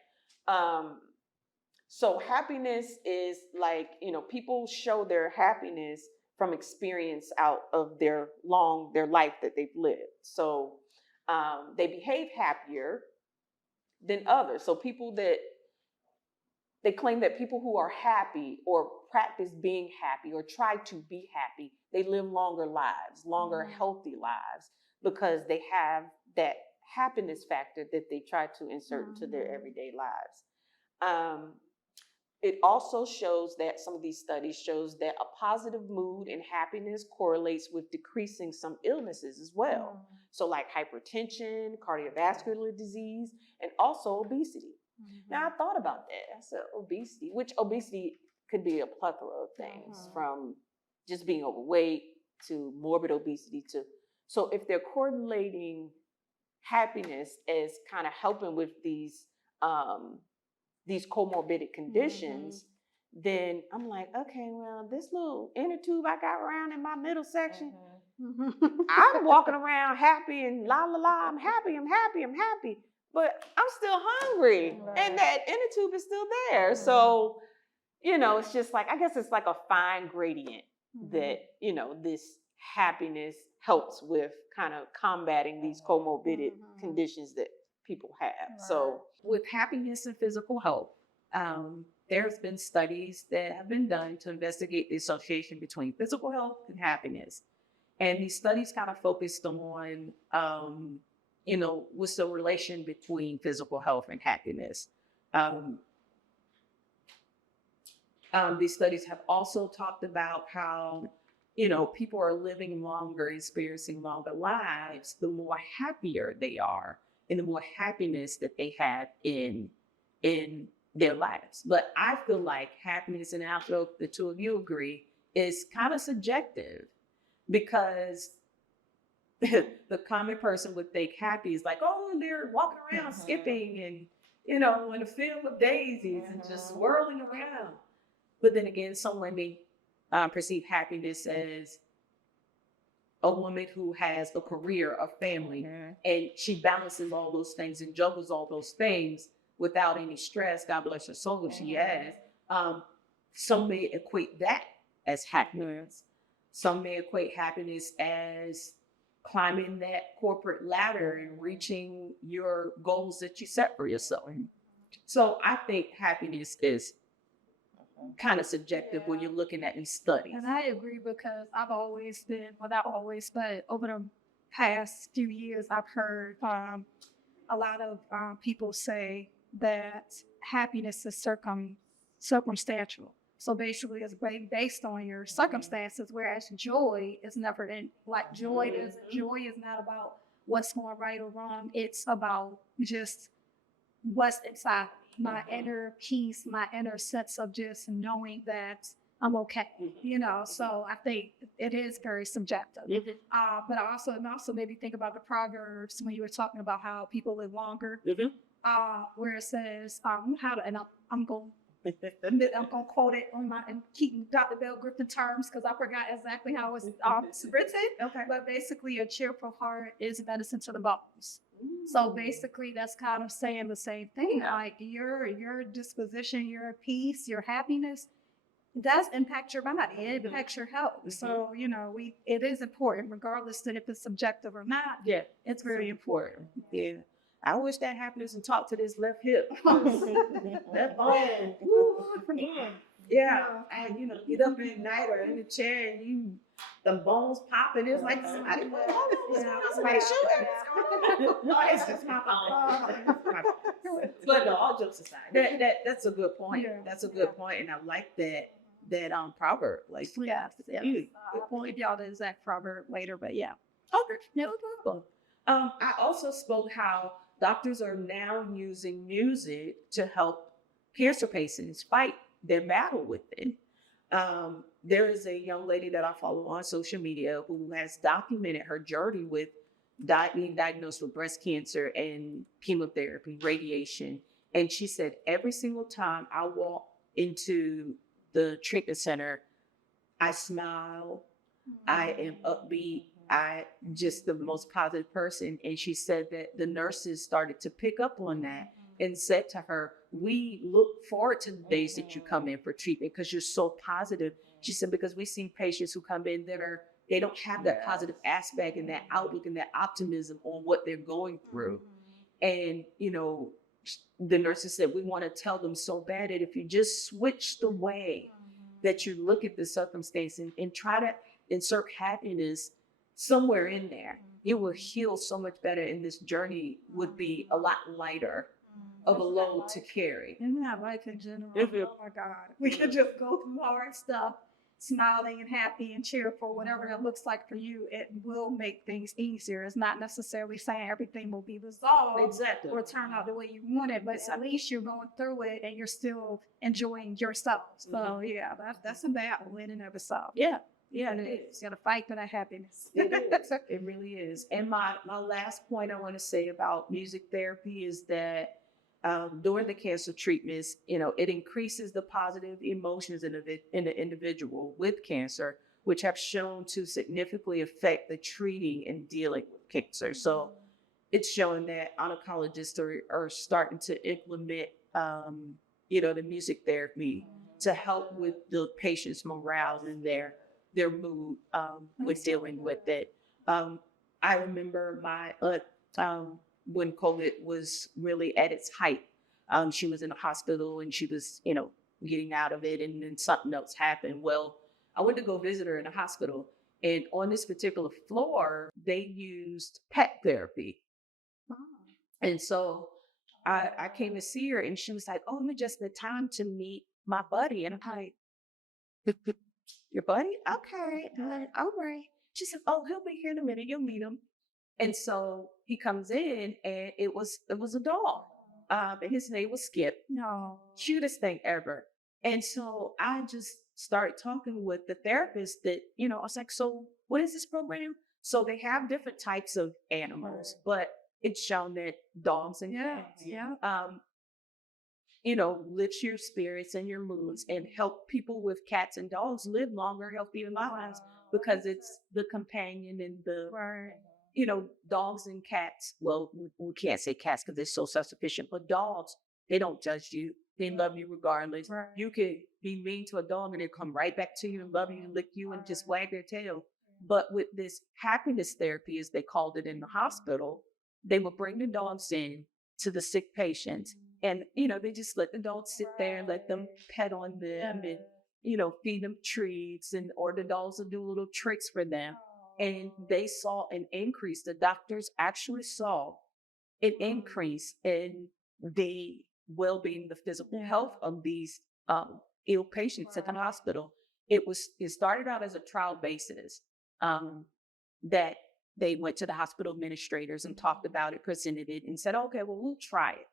So happiness is like, people show their happiness from experience out of their life that they've lived. So they behave happier than others. So they claim that people who are happy or practice being happy or try to be happy, they live longer lives, longer healthy lives, because they have that happiness factor that they try to insert into their everyday lives. It also shows that some of these studies shows that a positive mood and happiness correlates with decreasing some illnesses as well. So like hypertension, cardiovascular disease, and also obesity. Now I thought about that. I said obesity, which obesity could be a plethora of things, from just being overweight to morbid obesity so if they're correlating happiness as kind of helping with these comorbid conditions, then I'm like, okay, well, this little inner tube I got around in my middle section, I'm walking around happy and la la la, I'm happy, but I'm still hungry, and that inner tube is still there. So, it's just like, I guess it's like a fine gradient that, this happiness helps with kind of combating these comorbid conditions that people have. So with happiness and physical health, there's been studies that have been done to investigate the association between physical health and happiness. And these studies kind of focused on, what's the relation between physical health and happiness. These studies have also talked about how, people are living longer, experiencing longer lives, the more happier they are and the more happiness that they have in their lives. But I feel like happiness, and I feel the two of you agree, is kind of subjective, because the common person would think happy is like, oh, they're walking around skipping and, in a field of daisies and just swirling around. But then again, some women perceive happiness as a woman who has a career, a family, and she balances all those things and juggles all those things without any stress. God bless her soul if she has. Some may equate that as happiness. Some may equate happiness as climbing that corporate ladder and reaching your goals that you set for yourself. So I think happiness is kind of subjective when you're looking at these studies. And I agree, because I've always been, well, not always, but over the past few years, I've heard a lot of people say that happiness is circumstantial. So basically, it's based on your circumstances, whereas joy is never in. Like joy is not about what's going right or wrong. It's about just what's inside my inner peace, my inner sense of just knowing that I'm okay. So I think it is very subjective. But also made me think about the Proverbs when you were talking about how people live longer. Where it says, I'm going to quote it and keep Dr. Bell-Griffin terms, because I forgot exactly how it's written. Okay. But basically, a cheerful heart is medicine to the bones. So basically, that's kind of saying the same thing. Like your disposition, your peace, your happiness does impact your body. It impacts your health. So it is important, regardless of if it's subjective or not. Yeah, it's very important. Yeah. I wish that happiness and talk to this left hip. That bone. Yeah. And get up at night or in the chair and the bones popping. It's like somebody shoot. No, it's just my bone. But no, all jokes aside, that's a good point. Yeah. That's a good point, and I like that proverb. Like, yeah. We'll give y'all the exact proverb later, but yeah. Okay, no problem. I also spoke how doctors are now using music to help cancer patients fight their battle with it. There is a young lady that I follow on social media who has documented her journey with being diagnosed with breast cancer and chemotherapy, radiation, And she said, every single time I walk into the treatment center, I smile, I am upbeat, I just the most positive person. And she said that the nurses started to pick up on that and said to her, we look forward to the days that you come in for treatment because you're so positive. She said, because we see patients who come in they don't have that positive aspect and that outlook and that optimism on what they're going through. And, the nurses said, we want to tell them so bad that if you just switch the way that you look at the circumstance and try to insert happiness somewhere in there, it will heal so much better. And this journey would be a lot lighter of a load to carry. And that life in general. Oh my God. We could just go through hard stuff, smiling and happy and cheerful, whatever that looks like for you. It will make things easier. It's not necessarily saying everything will be resolved Exactly. or turn out the way you want it, but at least you're going through it and you're still enjoying yourself. So yeah, that's a battle in and of itself. Yeah, it is. You got to fight for that happiness. It is. It really is. And my last point I want to say about music therapy is that during the cancer treatments, it increases the positive emotions in the individual with cancer, which have shown to significantly affect the treating and dealing with cancer. So it's showing that oncologists are starting to implement, the music therapy to help with the patient's morale and their mood with dealing with it. I remember my aunt, when COVID was really at its height, she was in the hospital and she was, getting out of it, and then something else happened. Well, I went to go visit her in the hospital, and on this particular floor, they used pet therapy. And so I came to see her, and she was like, "Oh, it's just the time to meet my buddy." And I'm like, "Your buddy? Okay, all right." She said, "Oh, he'll be here in a minute. You'll meet him." And so he comes in, and it was a dog. And his name was Skip. No. Cutest thing ever. And so I just started talking with the therapist that, I was like, so what is this program? So they have different types of animals, but it's shown that dogs and cats, lifts your spirits and your moods and help people with cats and dogs live longer, healthier lives because it's the companion and the dogs and cats. Well, we can't say cats because they're so self-sufficient, but dogs, they don't judge you. They love you regardless. Right. You could be mean to a dog and they'll come right back to you and love you and lick you and just wag their tail. But with this happiness therapy, as they called it in the hospital, they would bring the dogs in to the sick patients. And, they just let the dogs sit there and let them pet on them and, feed them treats, or the dogs will do little tricks for them. And they saw an increase. The doctors actually saw an increase in the well-being, the physical health of these ill patients at the hospital. It started out as a trial basis that they went to the hospital administrators and talked about it, presented it, and said, "Okay, well, we'll try it."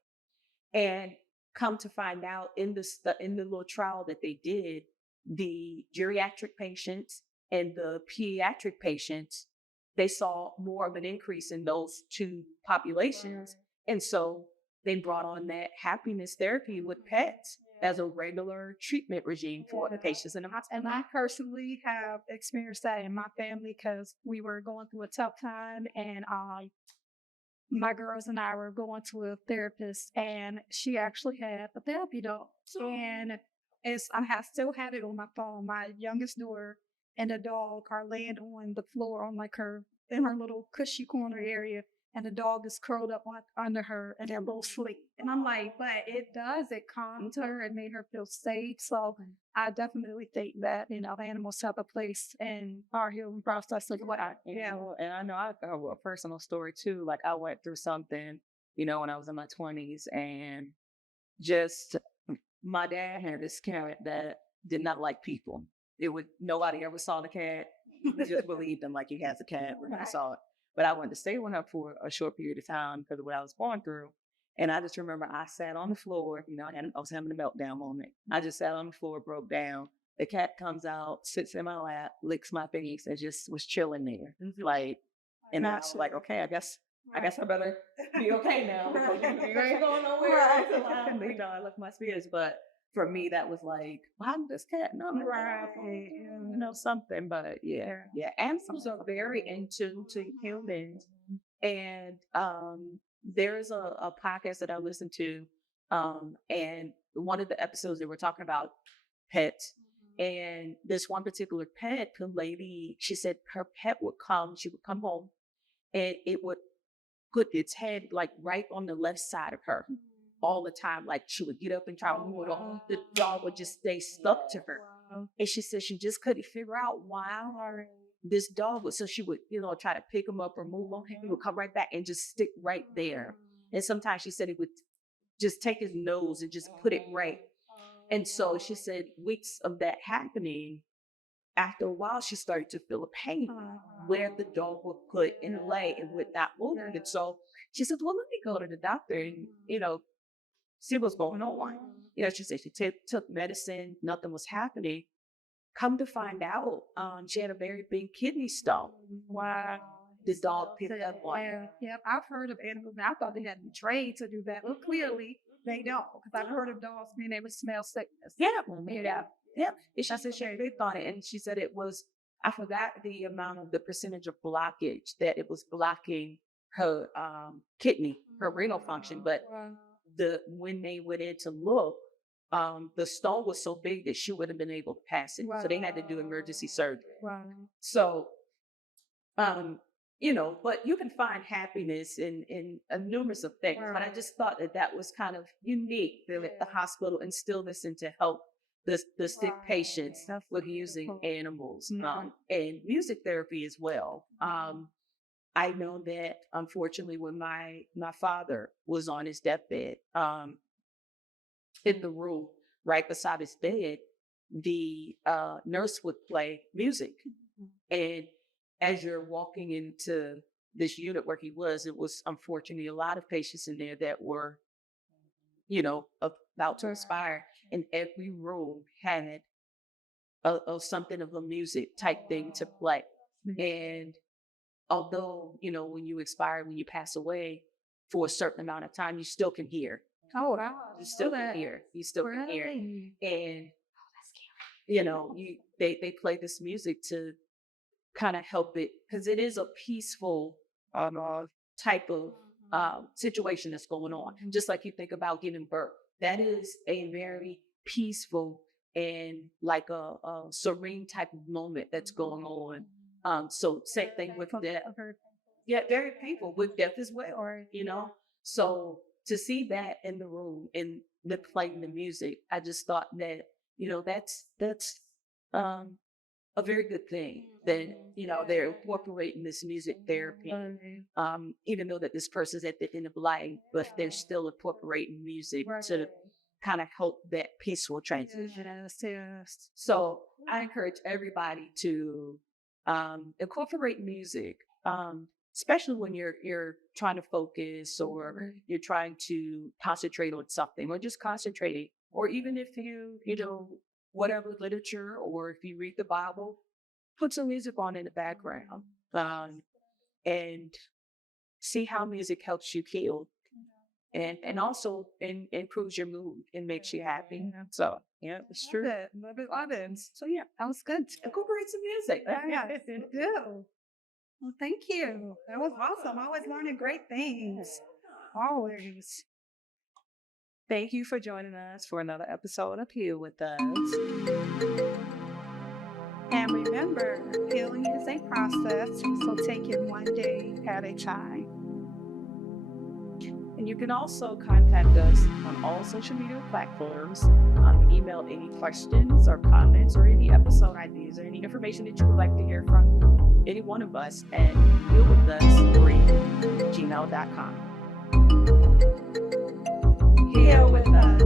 And come to find out in the little trial that they did, the geriatric patients and the pediatric patients, they saw more of an increase in those two populations. And so they brought on that happiness therapy with pets as a regular treatment regime for the patients in the hospital. And I personally have experienced that in my family because we were going through a tough time, and my girls and I were going to a therapist, and she actually had a therapy dog. And I still have it on my phone. My youngest daughter and the dog are laying on the floor on in her little cushy corner area, and the dog is curled up under her, and they're both asleep. And I'm like, but it calmed her and made her feel safe. So I definitely think that, animals have a place in our healing process as well. And I know I have a personal story too. Like I went through something, when I was in my 20s, and just my dad had this cat that did not like people. Nobody ever saw the cat. We just believed him like he has a cat. We never saw it. But I went to stay with her for a short period of time because of what I was going through. And I just remember I sat on the floor, I was having a meltdown moment. I just sat on the floor, broke down. The cat comes out, sits in my lap, licks my face, and just was chilling there. And I was like, okay, I guess I guess I better be okay now because you ain't going nowhere. Right. You know, I left my spirits. But for me, that was like, why did this cat know? You know, something. But yeah. Animals are very in tune to humans. And there's a podcast that I listen to. And one of the episodes they were talking about pets. And this one particular pet, the lady, she said her pet she would come home and it would put its head like right on the left side of her all the time. Like she would get up and try to move it on. The dog would just stay stuck to her. And she said she just couldn't figure out why this dog would, so she would, you know, try to pick him up or move on him. He would come right back and just stick right there. And sometimes she said he would just take his nose and just put it right. And so she said weeks of that happening, after a while, she started to feel a pain where the dog would put in a lay and would not move. And so she said, well, let me go to the doctor and, you know, see what's going on. You know, she said she took medicine, nothing was happening. Come to find out, she had a very big kidney stone. Wow. This dog picked up one. Yeah, I've heard of animals. I thought they had been trained to do that. Well, clearly they don't, because I've heard of dogs being able to smell sickness. Yeah. And she said they thought it, and she said it was, I forgot the percentage of blockage that it was blocking her kidney, her renal function. But when they went in to look, the stone was so big that she wouldn't have been able to pass it. So they had to do emergency surgery. So, you know, but you can find happiness in numerous of things. But I just thought that was kind of unique that the hospital instilled this in to help the sick patients with using animals and music therapy as well. I know that unfortunately when my father was on his deathbed, in the room right beside his bed, the nurse would play music. And as you're walking into this unit where he was, it was unfortunately a lot of patients in there that were, you know, about to expire. And every room had something of a music type thing to play. And although, you know, when you expire, when you pass away for a certain amount of time, you still can hear. Oh, wow. You still can hear. You still can hear. And, you know, they play this music to kind of help it, because it is a peaceful type of situation that's going on. Just like you think about giving birth. That is a very peaceful and like a serene type of moment that's going on. So same thing with death. Yeah, very painful with death as well, you know. So to see that in the room and the playing the music, I just thought that, you know, that's a very good thing that, you know, they're incorporating this music therapy, even though that this person's at the end of life, but they're still incorporating music to kind of help that peaceful transition. So I encourage everybody to incorporate music, especially when you're trying to focus or you're trying to concentrate on something or just concentrating, or even if you know, whatever literature, or if you read the Bible, put some music on in the background, and see how music helps you heal, and also improves your mood and makes you happy. So yeah, it's true. Love it. So yeah, That was good. incorporate some music. Yeah, it do. Well, thank you. That was awesome. Always learning great things. Always. Thank you for joining us for another episode of Heal With Us. And remember, healing is a process, so take it one day at a time. And you can also contact us on all social media platforms. Email any questions or comments or any episode ideas or any information that you would like to hear from any one of us at HealWithUS3@gmail.com. Heal with us.